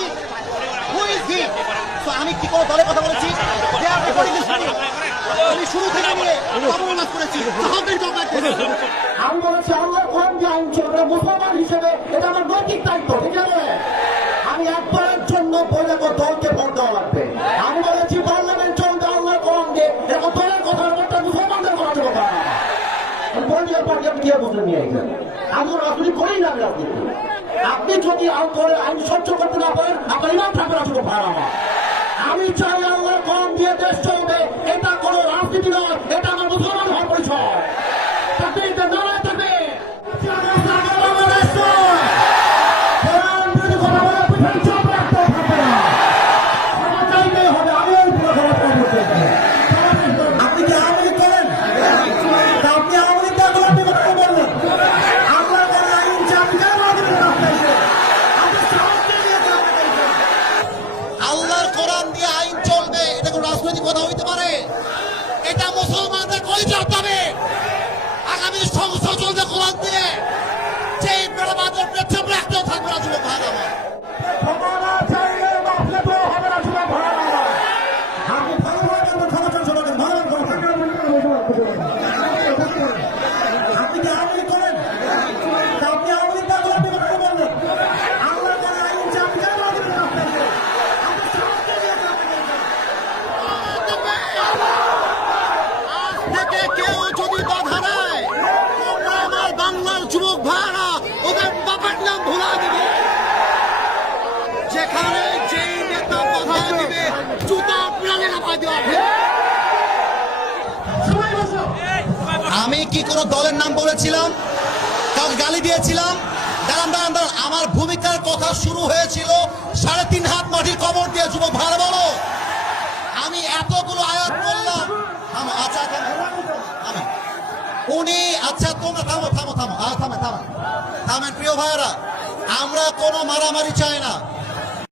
He? Who is he? So আমি কি কোনো দলের কথা বলেছি? They are recording this video. আমি শুরু থেকে নিয়ে অবমাননা করেছি। So how can you talk like this? আমি বলেছি আল্লাহর কোরআন দিয়ে আইন চলবে, মুসলমান হিসেবে এটা আমার নৈতিক দায়িত্ব, ঠিক আছে? আমি একবারের জন্য বৈরাগ্য দলকে ভোট দেওয়া লাগবে। আমি বলেছি পার্লামেন্ট চলবে আল্লাহর কোরআন দিয়ে, এটা দলের কথা একটা মুসলমানদের কথা চলবে না। পলিটিক্যাল পার্টি আপনি কি বুঝে নিয়ে আইছেন? আমি কোনো রাজনীতি করেই না রাজনীতি। আপনি যদি আইন সহ্য করতে না পারেন, আপনার ইমান থাকবে না, শুধু ভাড়া আমার। আমি চাই আল্লাহর কোরআন দিয়ে দেশ চলবে, এটা কোনো রাজনীতি নয়, এটা আমার মুসলমান হওয়ার পরিচয়। তাকবীর, নারায়ে তাকবীর। কোরআন যদি কথা বলে পিছনে চুপ রাখতে হবে না। ক্ষমা চাইতেই হবে, আমি ওই পুরো ক্ষমতা করতে চাই। আপনি কি আওয়ামী লীগ করেন? তা আপনি আওয়ামী লীগ দিয়ে আপনি কথা বললেন। আল্লাহর কোরআন আইন চাপি কেন রাজনীতি রাখতে এসে? আপনি সাহস দিয়ে দিয়েছেন আমাদেরকে। আল্লাহর কোরআন দিয়ে আইন চলবে, এটা কোনো রাজনৈতিক কথা হইতে পারে? এটা মুসলমানদের কলিজার দাবি। আগামী সংসদ চলবে কোরআন দিয়ে। যেই বেড়াবাদের পেছন রাখতেও থাকবে না, যুবক ভাই আমার। ক্ষমা না চাইলে বাপলে তো হবে না, শুধু ভাড়া না। আপনি ভালো করে বলবেন, ক্ষমা চান সবাইকে, ভালো করে বলবেন। আপনি কি আওয়ামী লীগ করেন? তা আপনি আওয়ামী লীগ দিয়ে আপনি কথা বললেন। আল্লাহর কোরআন আইন চাপি কেন রাজনীতি রাখতে এসে? আপনি সাহস দিয়ে দিয়েছেন আমাদেরকে। আজ থেকে কেউ যদি বাধা দেয়, তোমরা আমার বাংলার যুবক ভাইরা ওদের বাবার নাম ভুলা দিবে। যেখানে যেই নেতা বাধা দিবে, জুতা প্রাণে নামাই দেওয়া হবে। সবাই বসো। আমি কি কোনো দলের নাম বলেছিলাম? কাউকে গালি দিয়েছিলাম? দাঁড়ান, আমার ভূমিকার কথা শুরু হয়েছিল 3.5 হাত মাটির কবর দিয়ে, যুবক ভালো বলো। আমি এতগুলো আয়াত করলাম। আচ্ছা থামেন। উনি আচ্ছা তোমরা থামেন প্রিয় ভাইয়েরা, আমরা কোনো মারামারি চাই না।